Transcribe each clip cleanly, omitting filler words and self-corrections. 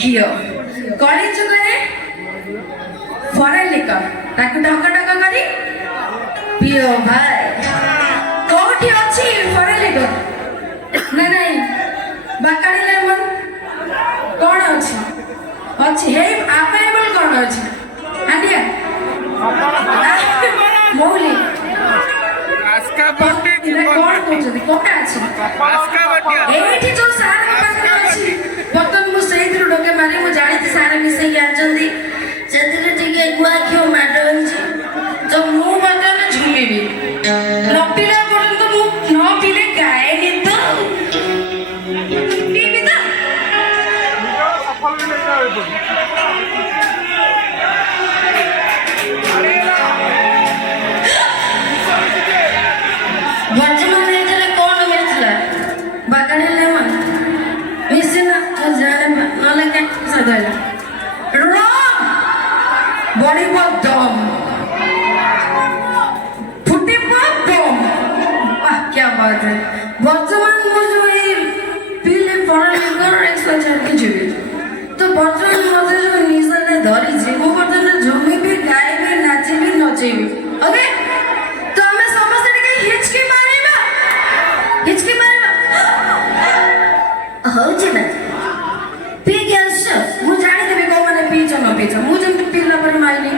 হিও করে যুগরে ফরেন লিকা তাকে ঢকা ঢকা করি পিও ভাই কোটি ଅଛି ଫରେନ୍ ଲିଡର ନା ନାଇଁ ବାକାଡି ଲେମନ କଣ ଅଛି ଅଛି ହେଇ ଆଭେଲେବଲ କଣ ଅଛି ଆଦିଆ ମୌଲି ଆସ୍କା ବଟି କଣ କହୁଛନ୍ତି କଣ ଅଛି ଆସ୍କା ବଟି ଏଇଠି ଯୋଉ ସାର ପାଖରେ ଅଛି ବର୍ତ୍ତମାନ ମୁଁ ସେଇଥିରୁ ଡୋକେ ମାରି ମୁଁ ଜାଣିଛି ସାର ମିଶେଇକି ଆଣିଛନ୍ତି ସେଥିରେ ଟିକେ ଗୁଆ ଘିଅ ମାଡ ହେଇଛି ତ ମୁଁ ବର୍ତ୍ତମାନ ଝୁମିବି ନ ପିଲା ପର୍ଯ୍ୟନ୍ତ ମୁଁ ନ ପିଲେ ଗାଏନି ତ ପିଇବି ତ ବର୍ତ୍ତମାନ ଏଇଠାରେ କଣ ମିଳିଥିଲା ବାଗାଣୀ ଲେମନ ମିଶିନା ଜାଣେ ନହେଲେ କାହିଁକି ସାଧାରଣ ବଢିବ ଦମ ଫୁଟିବ ଦମ क्या बात है ବର୍ତ୍ତମାନ ମୁଁ ଯୋଉ ଏଇ ପିଲେ ଫରେନର ଏକ୍ସଟ୍ରା ଛାଡିକି ଯିବି ତ ବର୍ତ୍ତମାନ ମତେ ଯୋଉ ନିଶାଟା ଧରିଛି ମୁଁ ବର୍ତ୍ତମାନ ଝୁମିବି ଗାଇବି ନାଚିବି ନଚେଇବି ଓକେ ତ ଆମେ ସମସ୍ତେ ଟିକେ ହିଚକି ମାରିବା ହଉଛି ନା ପିଇକି ଆସ ମୁଁ ଜାଣିଦେବି କୋଉମାନେ ପିଇଛ ନ ପିଇଛ ମୁଁ ଯେମିତି ପିଇଲା ପରେ ମାଇନି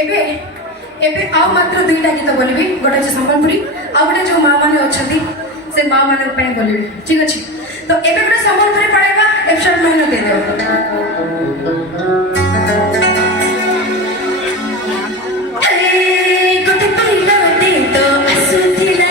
ଏବେ ଏବେ ଆଉ ମାତ୍ର ଦୁଇଟା ଗୀତ ବୋଲିବି, ଗୋଟେ ଅଛି ସମ୍ବଲପୁରୀ, ଆଉ ଗୋଟେ ଯୋଉ ମା ମାନେ ଅଛନ୍ତି ସେ ମା ମାନଙ୍କ ପାଇଁ ବୋଲିବି, ଠିକ ଅଛି? ତ ଏବେ ଗୋଟେ ସମ୍ବଲପୁରୀ ପଳେଇବା, ଏପିସୋଡ ମାନ ଦେଇଦେବ। ଗୋଟେ ପିଲାଟେ ତ ଆସୁଥିଲା,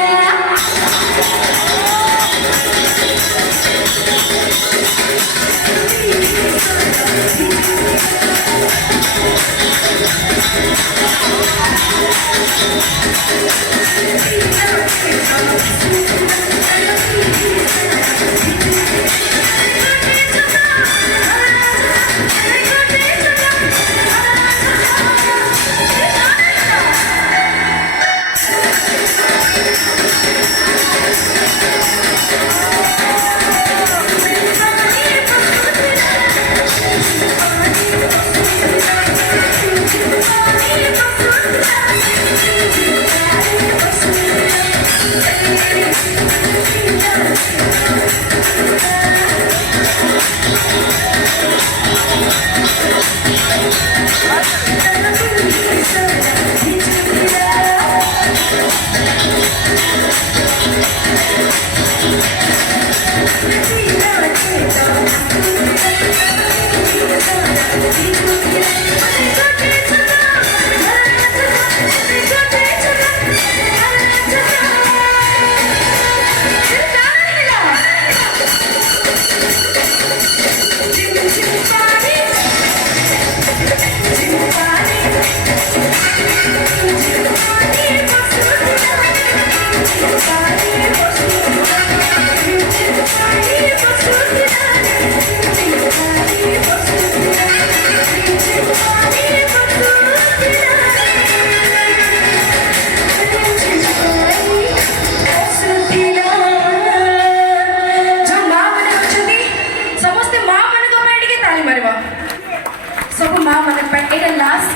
ସବୁ ମା ମାନଙ୍କ ପାଇଁ ଏଇଟା ଲାଷ୍ଟ,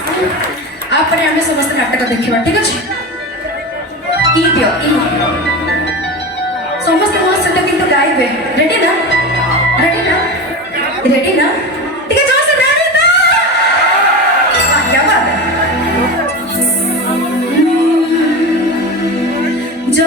ତାପରେ ଆମେ ସମସ୍ତେ ନାଟକ ଦେଖିବା, ଠିକ ଅଛି? ଇ ଦିଅ ଇ, ସମସ୍ତେ ମୋ ସହିତ କିନ୍ତୁ ଗାଇବେ, ରେଡି ନା? ରେଡି ନା? ରେଡି ନା? ଟିକେ ଜୋରସେ ରେଡି ତ? क्या बात है? जो